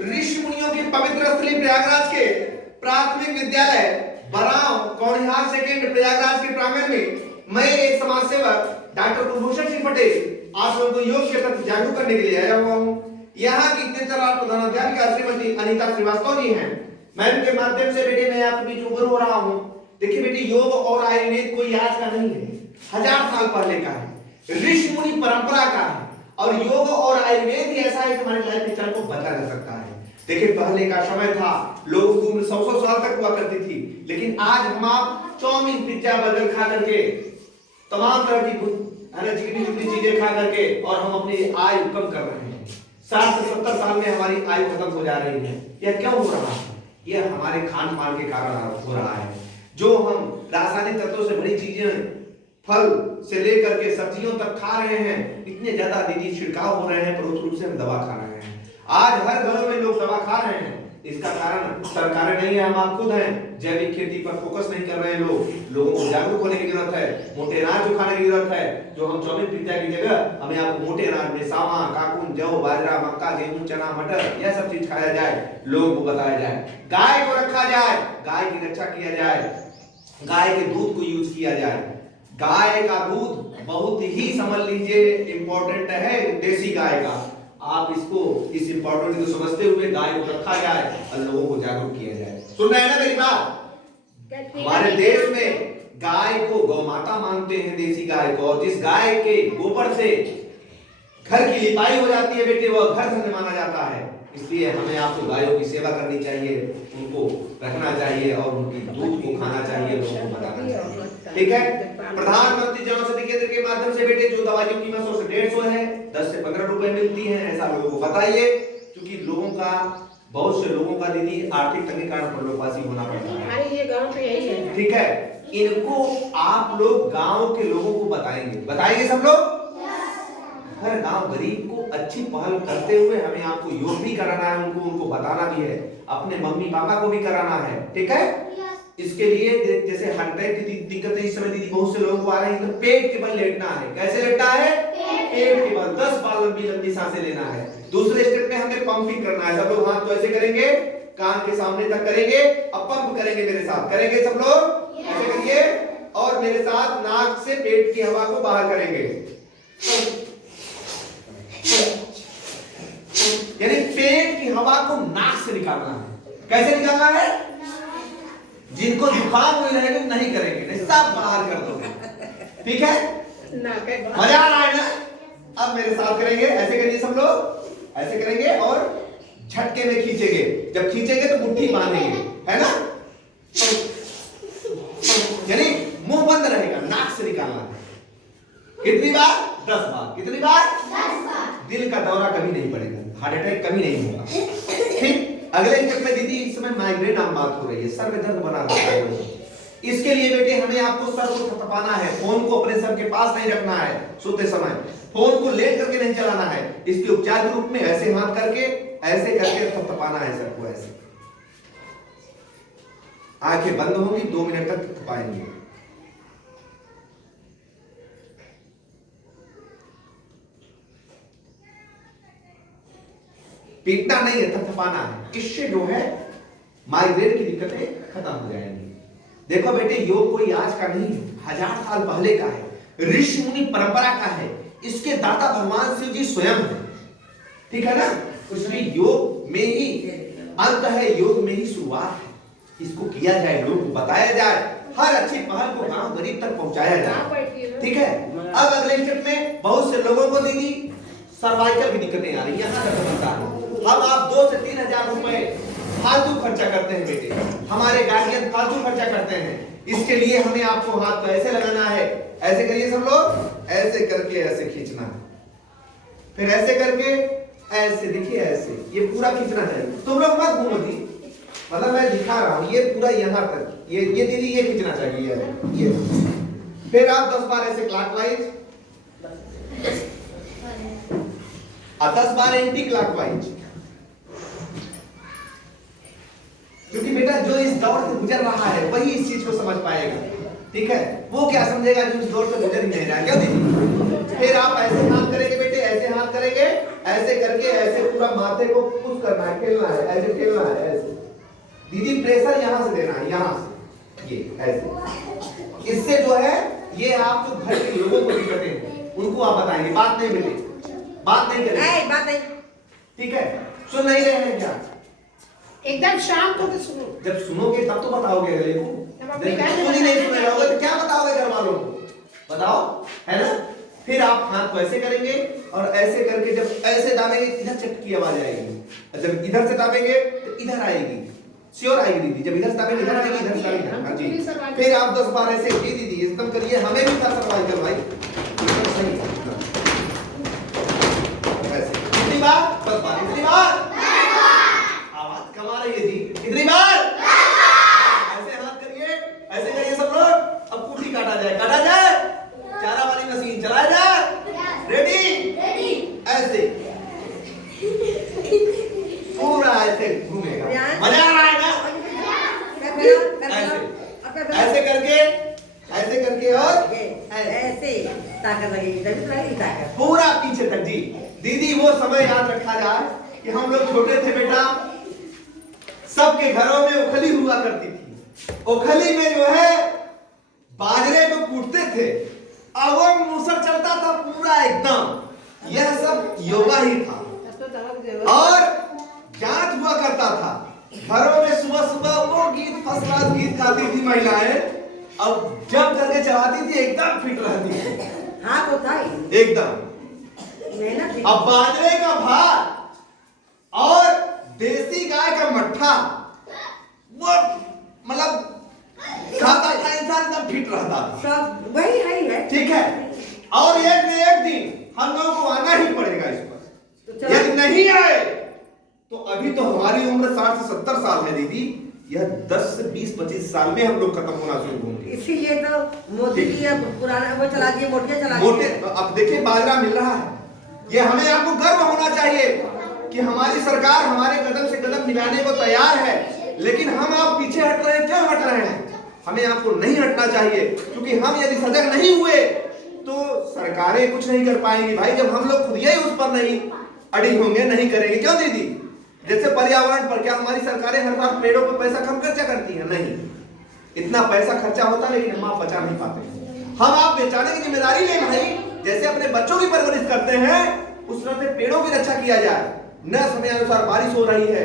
ऋषि मुनियों की पवित्र स्थली प्रयागराज के प्राथमिक विद्यालय बराव कौड़िहार सेकेंड प्रयागराज के प्रांगण में मैं एक समाज सेवक डॉक्टर कुलभूषण सिंह पटेल आप लोगों को योग के प्रति जागरूक करने के लिए आया हुआ हूँ। यहाँ की तिरतरार प्रधानाध्यापिका श्रीमती अनीता श्रीवास्तव जी हैं। मैं उनके माध्यम से बेटे मैं आपके बीच रूबरू हो रहा हूँ। देखिए बेटे, योग और आयुर्वेद कोई आज का नहीं है, 1000 साल पहले का है, ऋषि मुनि परंपरा का है। और योग और आयुर्वेद ही ऐसा है कि हमारे लाइफ स्टाइल को बदला जा सकता है। देखिए पहले का समय था, लोगों की उम्र 100 साल तक हुआ करती थी, लेकिन आज हम आप चाउमीन पिज्जा बर्गर खा करके तमाम तरह की चीजें खा करके और हम अपनी आयु कम कर रहे हैं। 60 से 70 साल में हमारी आयु खत्म हो जा रही है। यह क्यों हो रहा है? यह हमारे खान पान के कारण हो रहा है। जो हम रासायनिक तत्वों से भरी चीजें, फल से लेकर के सब्जियों तक खा रहे हैं, इतने ज्यादा दीदी छिड़काव हो रहे हैं, परोक्ष रूप से हम दवा खा रहे हैं। आज हर घरों में लोग दवा खा रहे हैं। इसका कारण सरकारें नहीं है, हम आप खुद हैं। जैविक खेती पर फोकस नहीं कर रहे हैं लोगों को जागरूक होने की जरूरत है। मोटे अनाज खाने की जरूरत है। जो हम चाउमीन पिज्जा की जगह हमें आपको मोटे अनाज में सावा, काकुन, जौ, बाजरा, मक्का, गेहूं, चना, मटर, यह सब चीज खाया जाए, लोगों को बताया जाए। गाय को रखा जाए, गाय की रक्षा किया जाए, गाय के दूध को यूज किया जाए। गाय का दूध बहुत ही समझ लीजिए इंपॉर्टेंट है, देसी गाय का। आप इसको इस इंपॉर्टेंट को समझते हुए गाय को रखा जाए और लोगों को जागरूक किया जाए। सुन रहे हैं ना मेरी बात? हमारे देश में गाय को गौ माता मानते हैं, देसी गाय को, और जिस गाय के गोबर से घर की लिपाई हो जाती है बेटे, वह घर धन्य माना जाता है। इसलिए हमें आपको गायों की सेवा करनी चाहिए, उनको रखना चाहिए और उनकी दूध को खाना चाहिए, लोगों को बताना चाहिए। ठीक है? प्रधानमंत्री जन औषधि केंद्र के माध्यम से बेटे जो दवाइयों की 100 से 150 है, 10 से 15 रुपए मिलती है, ऐसा लोगों को बताइए। क्योंकि लोगों का, बहुत से लोगों का दीदी आर्थिक तंगी के कारण परलोकवासी होना पड़ता है। अरे ये गांव पे यही है। ठीक है? इनको आप लोग गांव के लोगों को बताएंगे सब लोग। हर गांव गरीब को अच्छी पहल करते हुए हमें आपको योग भी कराना है, उनको बताना भी है, अपने मम्मी पापा को भी कराना है। ठीक है? इसके लिए जैसे हार्ट अटैक की दिक्कतें इस समय दीदी बहुत से लोगों को आ रही है, तो पेट के बल लेटना है। कैसे लेटना है? पेट के बल 10 बार लंबी सांसें लेना है। दूसरे स्टेप में हमें पंपिंग करना है। सब लोग हाथ तो ऐसे करेंगे, कान के सामने तक करेंगे, अब पंप करेंगे मेरे साथ। करेंगे सब लोग? ऐसे करिए और मेरे साथ नाक से पेट की हवा को बाहर करेंगे। यानी पेट की हवा को नाक से निकालना है। कैसे निकालना है? जिनको जुकाम हुई रहेगी नहीं करेंगे, नहीं सब बाहर कर दो। ठीक है? मजा आ रहा है ना? अब मेरे साथ करेंगे, ऐसे करिए सब लोग, ऐसे करेंगे और झटके में खींचेंगे। जब खींचेंगे तो मुट्ठी बांधेंगे, है ना? यानी मुंह बंद रहेगा, नाक से निकालना है। कितनी बार? 10 बार। कितनी बार? 10 बार। दिल का दौरा कभी नहीं पड़ेगा, हार्ट अटैक कभी नहीं होगा। ठीक? अगले स्टेप में दीदी इस समय माइग्रेन नाम बात हो रही है, सर में दर्द बना रहता है। इसके लिए बेटे हमें आपको सर को थपथपाना है। फोन को अपने सर के पास नहीं रखना है सोते समय, फोन को लेट करके नहीं चलाना है। इसके उपचार के रूप में ऐसे हाथ करके, ऐसे करके थपथपाना है सर को, ऐसे। आंखें बंद होंगी, 2 मिनट तक थपथपाएंगे। पीटना नहीं है, थपथपाना है। इससे जो है माइग्रेन की दिक्कतें खत्म हो जाएंगी। देखो बेटे, योग कोई आज का नहीं है, 1000 साल पहले का है, ऋषि मुनि परंपरा का है। इसके दाता भगवान शिव जी स्वयं है। ठीक है ना? इसलिए योग में ही अंत है, योग में ही शुरुआत है। इसको किया जाए, लोगों को बताया जाए, हर अच्छी पहल को गांव गरीब तक पहुंचाया जाए। ठीक है? अब अगले स्टेप में बहुत से लोगों को दीदी सर्वाइकल की दिक्कतें आ रही है। यहाँ तक समझता है, हम आप 2 से 3 हजार रुपए फालतू खर्चा करते हैं बेटे, हमारे गार्जियन फालतू खर्चा करते हैं। इसके लिए हमें आपको हाथ तो ऐसे लगाना है, ऐसे करिए सब लोग, ऐसे करके ऐसे खींचना है, फिर ऐसे करके ऐसे, देखिए ऐसे, ये पूरा खींचना चाहिए। तुम लोग मत घूमो जी, मतलब मैं दिखा रहा हूँ, ये पूरा यहाँ तक, ये दीदी ये खींचना चाहिए, ये। फिर आप 10 बार ऐसे क्लॉकवाइज और 10 बार एंटी क्लॉकवाइज। क्योंकि बेटा जो इस दौर से गुजर रहा है वही इस चीज को समझ पाएगा। ठीक है? वो क्या समझेगा जो इस दौर से गुजर ही नहीं रहा है। क्यों दीदी? फिर आप ऐसे काम करेंगे बेटे, कैसे हाथ करेंगे, ऐसे करके ऐसे पूरा माथे को पुश करना है, खेलना है, ऐसे खेलना है, ऐसे। दीदी प्रेशर यहां से देना है, यहां से, ये ऐसे। इससे जो है ये आप जो घर के लोगों को दिक्कतें हैं उनको आप बताएंगे, बात नहीं मिले, बात नहीं करेंगे, बात नहीं, ठीक है? सुन नहीं रहे हैं क्या? एकदम शांत होकर सुनो। जब सुनोगे तब तो बताओगे अगले को, जब नहीं सुने रहोगे तो क्या बताओगे घर वालों को? बताओ, है ना? फिर आप हाथ को ऐसे करेंगे और ऐसे करके जब ऐसे दाबेंगे इधर चट की आवाज आएगी, जब इधर से दाबेंगे तो इधर आएगी, श्योर आएगी दीदी, जब इधर से दाबेंगे इधर आएगी, इधर से दाबेंगे, हाँ जी। फिर आप 10 बार ऐसे, जी दीदी एकदम करिए, हमें भी था सर्वाइकल भाई, एकदम सही, ऐसे कितनी बार? 10 बार, कितनी बार? आवाज कमा रही है जी, कितनी बार? ऐसे हाथ करिए, ऐसे करिए सब लोग। अब कुटी काटा जाए, चारा वाली मशीन चलाया जाए, रेडी, ऐसे पूरा ऐसे घूमेगा, मजा आएगा। ऐसे करके और ऐसे ताकत लगेगी, तभी तो लगेगी ताकत। पूरा पीछे तक जी। दीदी वो समय याद रखा जाए कि हम लोग छोटे थे बेटा, सबके घरों में उखली हुआ करती थी, उखली में जो है बाजरे को कूटते थे और वो मूसर चलता था पूरा एकदम, यह सब योगा ही था। और जांच हुआ करता था घरों में, सुबह सुबह वो गीत, फर्स्ट क्लास गीत गाती थी महिलाएं, अब जब करके चलाती थी एकदम फिट रहती थी, हाँ तो था ही एकदम। अब बाजरे का भात और देसी गाय का मट्ठा, वो मतलब खाता था इंसान, एकदम फिट रहता था, सब वही है, ठीक है? और एक न एक दिन हम लोगों को आना ही पड़ेगा इस पर, यदि नहीं आए तो अभी तो हमारी उम्र 60 से 70 साल है दीदी, यह 10 से 20-25 साल में हम लोग खत्म होना शुरू होंगे। इसीलिए तो मोदी जी अब पुराना वो चला दिए, मोटियां चला मोटे, अब देखिए बाजरा मिल रहा है, ये हमें आपको गर्व होना चाहिए कि हमारी सरकार हमारे कदम से कदम मिलाने को तैयार है, लेकिन हम आप पीछे हट रहे हैं, क्यों हट रहे हैं? हमें आपको नहीं हटना चाहिए, क्योंकि हम यदि सजग नहीं हुए तो सरकारें कुछ नहीं कर पाएंगी भाई, जब हम लोग खुद यही उस पर नहीं अड़ी होंगे, नहीं करेंगे। क्यों दीदी? जैसे पर्यावरण पर क्या हमारी सरकारें हर बार पेड़ों पर पैसा कम खर्चा करती हैं? नहीं, इतना पैसा खर्चा होता है लेकिन हम आप बचा नहीं पाते। हम आप बचाने की जिम्मेदारी लें भाई, जैसे अपने बच्चों की परवरिश करते हैं उस तरह से पेड़ों की रक्षा किया जाए। न समय अनुसार बारिश हो रही है,